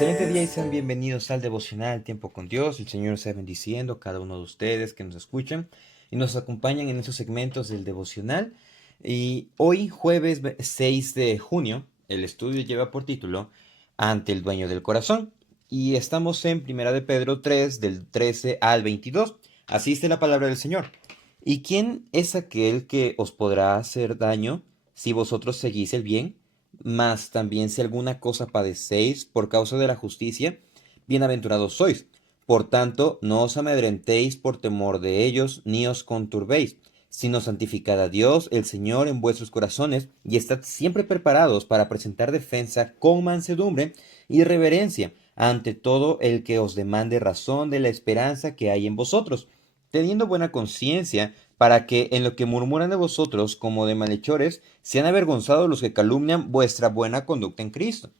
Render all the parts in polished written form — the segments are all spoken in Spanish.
Excelente día y sean bienvenidos al devocional Tiempo con Dios. El Señor os sea bendiciendo a cada uno de ustedes que nos escuchan y nos acompañan en estos segmentos del devocional. Y hoy, jueves 6 de junio, el estudio lleva por título Ante el dueño del corazón. Y estamos en Primera de Pedro 3, del 13 al 22. Así dice la palabra del Señor. ¿Y quién es aquel que os podrá hacer daño si vosotros seguís el bien? Mas también si alguna cosa padecéis por causa de la justicia, bienaventurados sois. Por tanto, no os amedrentéis por temor de ellos, ni os conturbéis, sino santificad a Dios, el Señor, en vuestros corazones, y estad siempre preparados para presentar defensa con mansedumbre y reverencia ante todo el que os demande razón de la esperanza que hay en vosotros, teniendo buena conciencia, para que en lo que murmuran de vosotros como de malhechores sean avergonzados los que calumnian vuestra buena conducta en Cristo.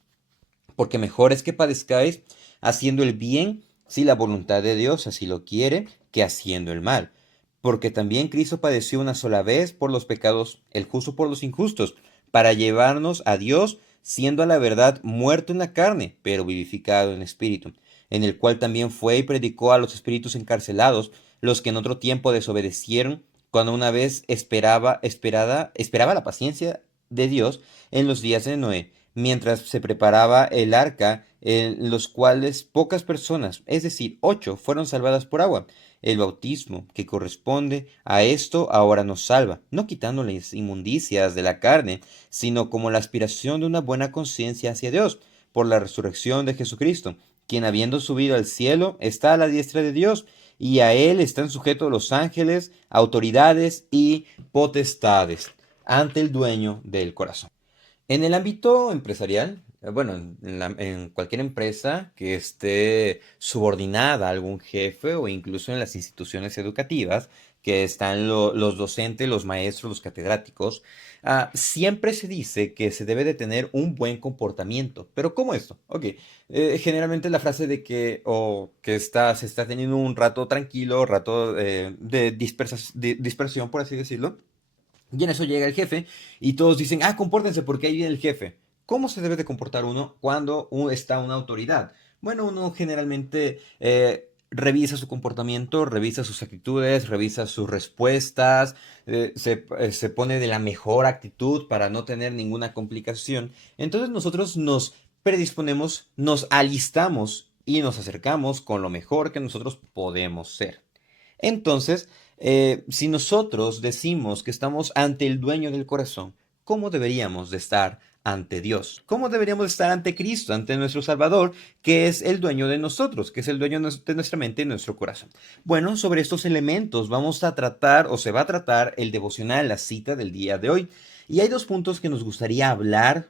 Porque mejor es que padezcáis haciendo el bien, si la voluntad de Dios así lo quiere, que haciendo el mal. Porque también Cristo padeció una sola vez por los pecados, el justo por los injustos, para llevarnos a Dios, siendo a la verdad muerto en la carne, pero vivificado en espíritu, en el cual también fue y predicó a los espíritus encarcelados, los que en otro tiempo desobedecieron, cuando una vez esperaba la paciencia de Dios en los días de Noé, mientras se preparaba el arca, en los cuales pocas personas, es decir, 8, fueron salvadas por agua. El bautismo que corresponde a esto ahora nos salva, no quitando las inmundicias de la carne, sino como la aspiración de una buena conciencia hacia Dios, por la resurrección de Jesucristo, quien habiendo subido al cielo está a la diestra de Dios, y a él están sujetos los ángeles, autoridades y potestades, ante el dueño del corazón. En el ámbito empresarial, bueno, en cualquier empresa que esté subordinada a algún jefe o incluso en las instituciones educativas, que están los docentes, los maestros, los catedráticos, siempre se dice que se debe de tener un buen comportamiento. ¿Pero cómo esto? Ok, generalmente la frase de que, se está teniendo un rato tranquilo, rato de dispersión, por así decirlo, y en eso llega el jefe y todos dicen, compórtense porque ahí viene el jefe. ¿Cómo se debe de comportar uno cuando está una autoridad? Bueno, uno generalmente revisa su comportamiento, revisa sus actitudes, revisa sus respuestas, se pone de la mejor actitud para no tener ninguna complicación. Entonces nosotros nos predisponemos, nos alistamos y nos acercamos con lo mejor que nosotros podemos ser. Entonces, si nosotros decimos que estamos ante el dueño del corazón, ¿cómo deberíamos de estar ante Dios? ¿Cómo deberíamos de estar ante Cristo, ante nuestro Salvador, que es el dueño de nosotros, que es el dueño de nuestra mente y nuestro corazón? Bueno, sobre estos elementos vamos a tratar o se va a tratar el devocional, la cita del día de hoy. Y hay dos puntos que nos gustaría hablar,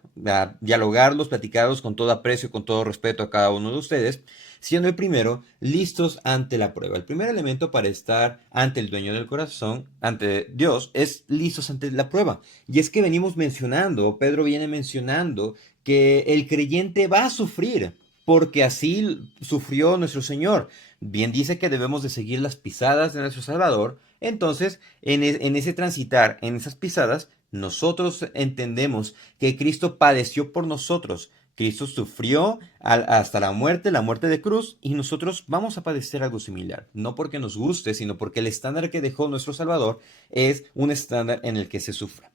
dialogarlos, platicarlos con todo aprecio, con todo respeto a cada uno de ustedes, siendo el primero, listos ante la prueba. El primer elemento para estar ante el dueño del corazón, ante Dios, es listos ante la prueba. Y es que venimos mencionando, Pedro viene mencionando, que el creyente va a sufrir, porque así sufrió nuestro Señor. Bien dice que debemos de seguir las pisadas de nuestro Salvador. Entonces, en ese transitar, en esas pisadas, nosotros entendemos que Cristo padeció por nosotros. Cristo sufrió hasta la muerte de cruz, y nosotros vamos a padecer algo similar. No porque nos guste, sino porque el estándar que dejó nuestro Salvador es un estándar en el que se sufra.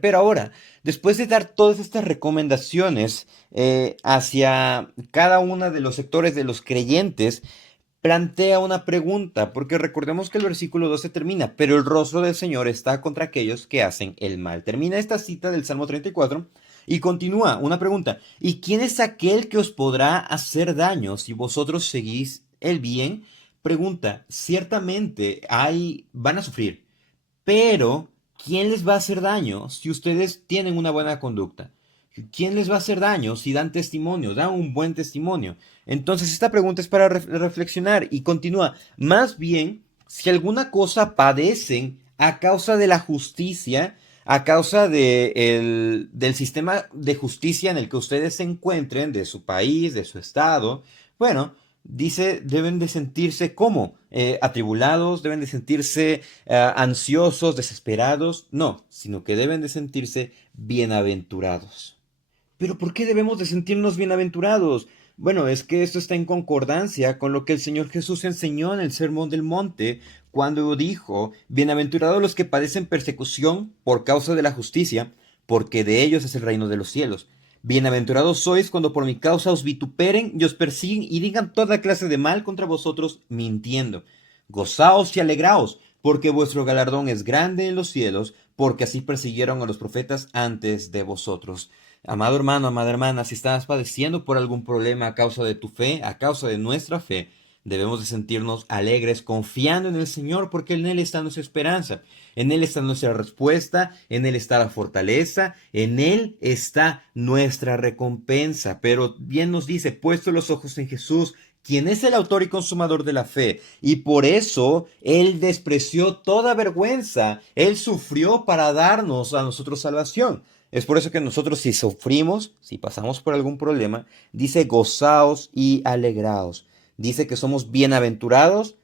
Pero ahora, después de dar todas estas recomendaciones hacia cada uno de los sectores de los creyentes, plantea una pregunta, porque recordemos que el versículo 12 termina, pero el rostro del Señor está contra aquellos que hacen el mal. Termina esta cita del Salmo 34 y continúa una pregunta. ¿Y quién es aquel que os podrá hacer daño si vosotros seguís el bien? Pregunta, ciertamente van a sufrir, pero ¿quién les va a hacer daño si ustedes tienen una buena conducta? ¿Quién les va a hacer daño si dan testimonio, dan un buen testimonio? Entonces esta pregunta es para reflexionar y continúa. Más bien, si alguna cosa padecen a causa de la justicia, a causa del sistema de justicia en el que ustedes se encuentren, de su país, de su estado, bueno, dice, deben de sentirse como atribulados, deben de sentirse ansiosos, desesperados, no, sino que deben de sentirse bienaventurados. Pero ¿por qué debemos de sentirnos bienaventurados? Bueno, es que esto está en concordancia con lo que el Señor Jesús enseñó en el Sermón del Monte, cuando dijo, bienaventurados los que padecen persecución por causa de la justicia, porque de ellos es el reino de los cielos. Bienaventurados sois cuando por mi causa os vituperen y os persiguen y digan toda clase de mal contra vosotros mintiendo. Gozaos y alegraos, porque vuestro galardón es grande en los cielos, porque así persiguieron a los profetas antes de vosotros. Amado hermano, amada hermana, si estás padeciendo por algún problema a causa de tu fe, a causa de nuestra fe, debemos de sentirnos alegres confiando en el Señor porque en Él está nuestra esperanza, en Él está nuestra respuesta, en Él está la fortaleza, en Él está nuestra recompensa. Pero bien nos dice, puesto los ojos en Jesús, quien es el autor y consumador de la fe, y por eso Él despreció toda vergüenza, Él sufrió para darnos a nosotros salvación. Es por eso que nosotros si sufrimos, si pasamos por algún problema, dice gozaos y alegraos. Dice que somos bienaventurados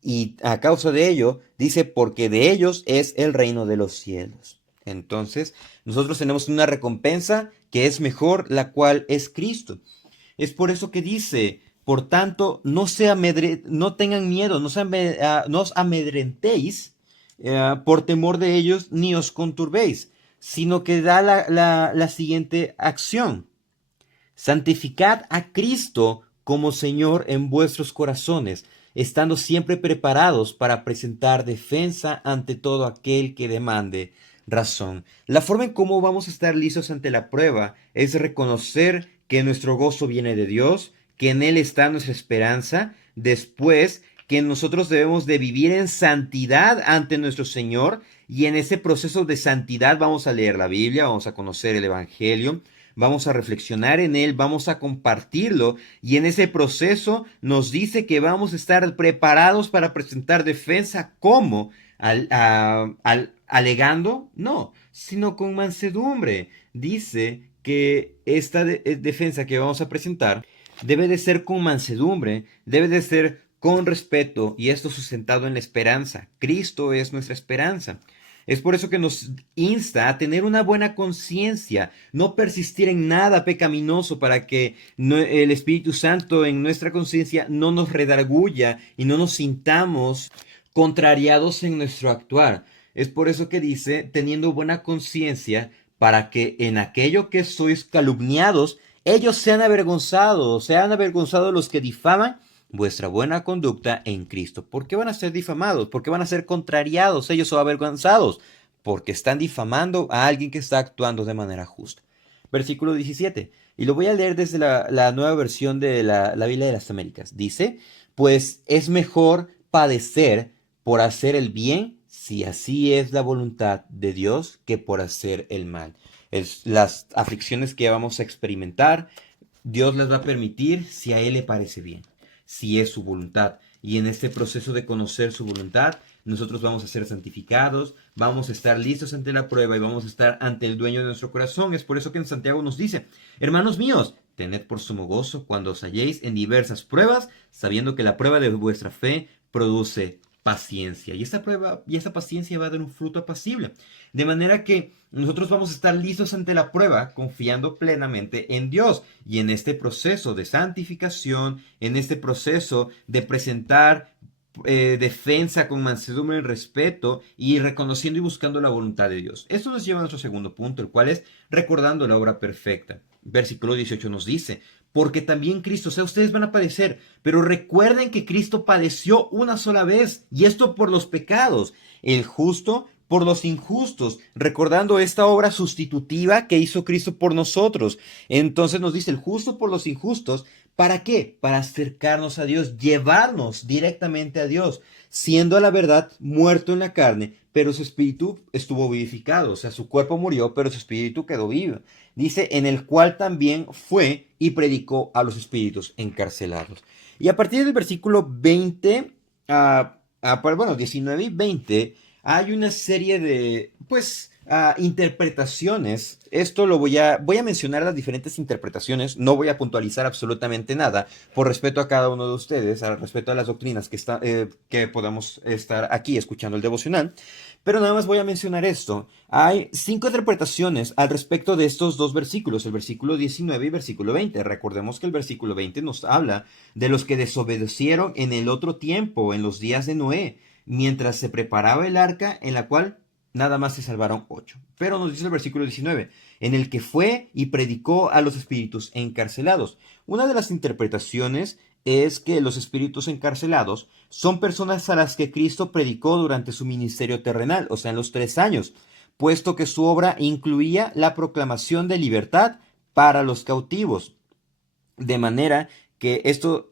y a causa de ello, dice porque de ellos es el reino de los cielos. Entonces, nosotros tenemos una recompensa que es mejor, la cual es Cristo. Es por eso que dice, por tanto, no tengan miedo, no os amedrentéis por temor de ellos, ni os conturbéis, sino que da la siguiente acción. Santificad a Cristo como Señor en vuestros corazones, estando siempre preparados para presentar defensa ante todo aquel que demande razón. La forma en cómo vamos a estar listos ante la prueba es reconocer que nuestro gozo viene de Dios, que en Él está nuestra esperanza, después que nosotros debemos de vivir en santidad ante nuestro Señor, y en ese proceso de santidad vamos a leer la Biblia, vamos a conocer el Evangelio, vamos a reflexionar en él, vamos a compartirlo, y en ese proceso nos dice que vamos a estar preparados para presentar defensa. ¿Cómo? Alegando, no, sino con mansedumbre. Dice que esta defensa que vamos a presentar debe de ser con mansedumbre, debe de ser con respeto, y esto sustentado en la esperanza. Cristo es nuestra esperanza. Es por eso que nos insta a tener una buena conciencia, no persistir en nada pecaminoso para que el Espíritu Santo en nuestra conciencia no nos redarguya y no nos sintamos contrariados en nuestro actuar. Es por eso que dice, teniendo buena conciencia, para que en aquello que sois calumniados, ellos sean avergonzados los que difaman vuestra buena conducta en Cristo. ¿Por qué van a ser difamados? ¿Por qué van a ser contrariados ellos o avergonzados? Porque están difamando a alguien que está actuando de manera justa. Versículo 17. Y lo voy a leer desde la nueva versión de la Biblia de las Américas. Dice, pues es mejor padecer por hacer el bien, si así es la voluntad de Dios, que por hacer el mal. Las aflicciones que vamos a experimentar, Dios las va a permitir si a Él le parece bien, si es su voluntad. Y en este proceso de conocer su voluntad, nosotros vamos a ser santificados, vamos a estar listos ante la prueba y vamos a estar ante el dueño de nuestro corazón. Es por eso que en Santiago nos dice, hermanos míos, tened por sumo gozo cuando os halléis en diversas pruebas, sabiendo que la prueba de vuestra fe produce paciencia. Y esta prueba y esta paciencia va a dar un fruto apacible. De manera que nosotros vamos a estar listos ante la prueba, confiando plenamente en Dios. Y en este proceso de santificación, en este proceso de presentar defensa con mansedumbre y respeto, y reconociendo y buscando la voluntad de Dios. Esto nos lleva a nuestro segundo punto, el cual es recordando la obra perfecta. Versículo 18 nos dice, porque también Cristo, o sea, ustedes van a padecer, pero recuerden que Cristo padeció una sola vez, y esto por los pecados, el justo por los injustos, recordando esta obra sustitutiva que hizo Cristo por nosotros. Entonces nos dice el justo por los injustos. ¿Para qué? Para acercarnos a Dios, llevarnos directamente a Dios, siendo a la verdad muerto en la carne, pero su espíritu estuvo vivificado, o sea, su cuerpo murió, pero su espíritu quedó vivo. Dice, en el cual también fue y predicó a los espíritus encarcelados. Y a partir del versículo 20, bueno, 19 y 20, hay una serie de, pues, interpretaciones. Esto voy a mencionar las diferentes interpretaciones. No voy a puntualizar absolutamente nada por respeto a cada uno de ustedes, al respeto a las doctrinas que podamos estar aquí escuchando el devocional. Pero nada más voy a mencionar esto. Hay 5 interpretaciones al respecto de estos dos versículos, el versículo 19 y versículo 20. Recordemos que el versículo 20 nos habla de los que desobedecieron en el otro tiempo, en los días de Noé, mientras se preparaba el arca en la cual nada más se salvaron 8. Pero nos dice el versículo 19, en el que fue y predicó a los espíritus encarcelados. Una de las interpretaciones es que los espíritus encarcelados son personas a las que Cristo predicó durante su ministerio terrenal, o sea, en los 3 años, puesto que su obra incluía la proclamación de libertad para los cautivos, de manera que esto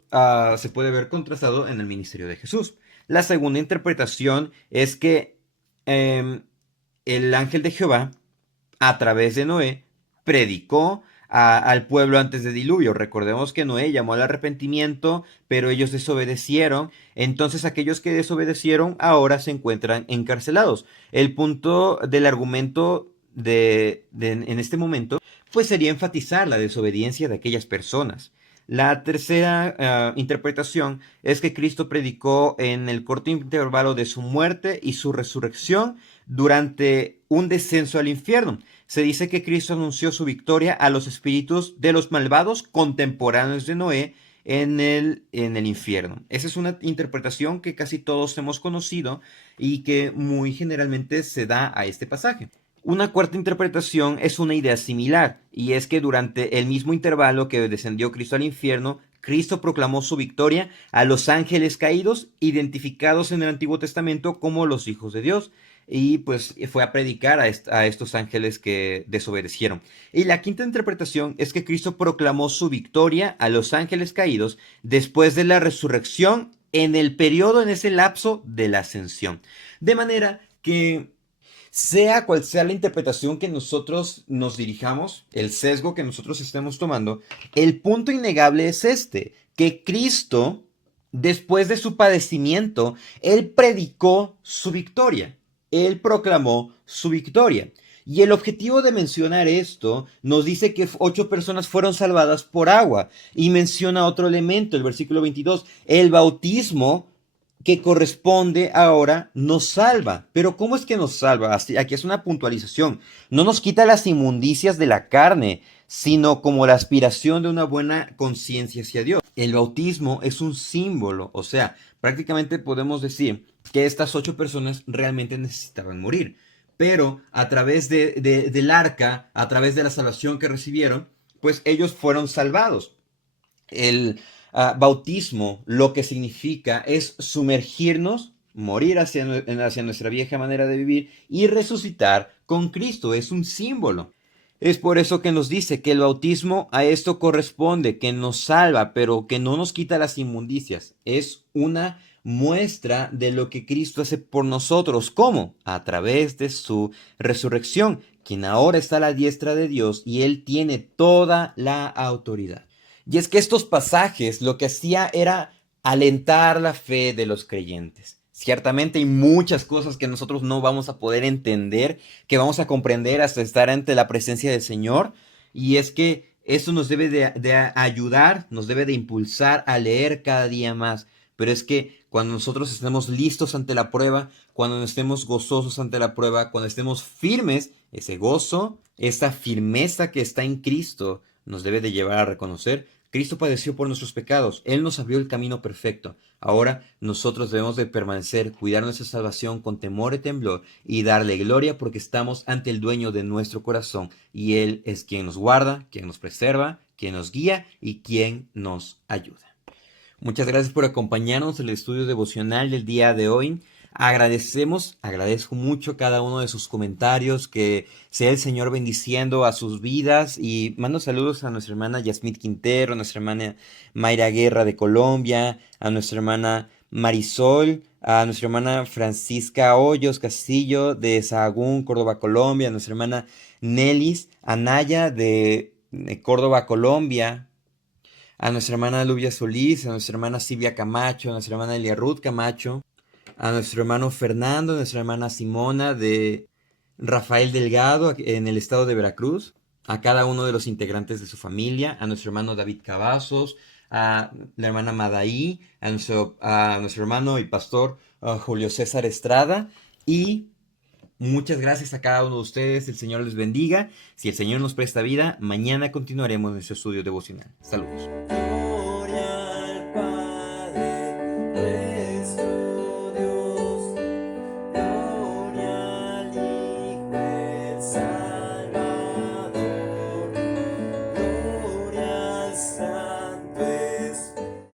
se puede ver contrastado en el ministerio de Jesús. La segunda interpretación es que el ángel de Jehová, a través de Noé, predicó al pueblo antes del diluvio. Recordemos que Noé llamó al arrepentimiento, pero ellos desobedecieron. Entonces aquellos que desobedecieron ahora se encuentran encarcelados. El punto del argumento en este momento, pues sería enfatizar la desobediencia de aquellas personas. La tercera interpretación es que Cristo predicó en el corto intervalo de su muerte y su resurrección durante un descenso al infierno. Se dice que Cristo anunció su victoria a los espíritus de los malvados contemporáneos de Noé en el infierno. Esa es una interpretación que casi todos hemos conocido y que muy generalmente se da a este pasaje. Una cuarta interpretación es una idea similar, y es que durante el mismo intervalo que descendió Cristo al infierno, Cristo proclamó su victoria a los ángeles caídos, identificados en el Antiguo Testamento como los hijos de Dios, y pues fue a predicar a estos ángeles que desobedecieron. Y la quinta interpretación es que Cristo proclamó su victoria a los ángeles caídos después de la resurrección en el periodo, en ese lapso de la ascensión. De manera que sea cual sea la interpretación que nosotros nos dirijamos, el sesgo que nosotros estemos tomando, el punto innegable es este, que Cristo, después de su padecimiento, Él predicó su victoria, Él proclamó su victoria. Y el objetivo de mencionar esto nos dice que 8 personas fueron salvadas por agua. Y menciona otro elemento, el versículo 22, el bautismo que corresponde ahora nos salva. Pero ¿cómo es que nos salva? Aquí es una puntualización. No nos quita las inmundicias de la carne, sino como la aspiración de una buena conciencia hacia Dios. El bautismo es un símbolo, o sea, prácticamente podemos decir que estas 8 personas realmente necesitaban morir. Pero a través del arca, a través de la salvación que recibieron, pues ellos fueron salvados. El bautismo lo que significa es sumergirnos, morir hacia nuestra vieja manera de vivir y resucitar con Cristo. Es un símbolo. Es por eso que nos dice que el bautismo a esto corresponde, que nos salva, pero que no nos quita las inmundicias. Es una muestra de lo que Cristo hace por nosotros. ¿Cómo? A través de su resurrección, quien ahora está a la diestra de Dios y Él tiene toda la autoridad. Y es que estos pasajes lo que hacía era alentar la fe de los creyentes. Ciertamente hay muchas cosas que nosotros no vamos a poder entender, que vamos a comprender hasta estar ante la presencia del Señor. Y es que esto nos debe de ayudar, nos debe de impulsar a leer cada día más. Pero es que cuando nosotros estemos listos ante la prueba, cuando estemos gozosos ante la prueba, cuando estemos firmes, ese gozo, esa firmeza que está en Cristo, nos debe de llevar a reconocer: Cristo padeció por nuestros pecados, Él nos abrió el camino perfecto. Ahora nosotros debemos de permanecer, cuidar nuestra salvación con temor y temblor y darle gloria porque estamos ante el dueño de nuestro corazón y Él es quien nos guarda, quien nos preserva, quien nos guía y quien nos ayuda. Muchas gracias por acompañarnos en el estudio devocional del día de hoy. Agradezco mucho cada uno de sus comentarios, que sea el Señor bendiciendo a sus vidas, y mando saludos a nuestra hermana Yasmith Quintero, a nuestra hermana Mayra Guerra de Colombia, a nuestra hermana Marisol, a nuestra hermana Francisca Hoyos Castillo de Sahagún, Córdoba, Colombia, a nuestra hermana Nelis Anaya de Córdoba, Colombia, a nuestra hermana Lubia Solís, a nuestra hermana Silvia Camacho, a nuestra hermana Elia Ruth Camacho, a nuestro hermano Fernando, a nuestra hermana Simona de Rafael Delgado en el estado de Veracruz, a cada uno de los integrantes de su familia, a nuestro hermano David Cavazos, a la hermana Madaí, a nuestro hermano y pastor Julio César Estrada, y Muchas gracias a cada uno de ustedes. El Señor les bendiga. Si el Señor nos presta vida, mañana continuaremos nuestro estudio devocional. Saludos.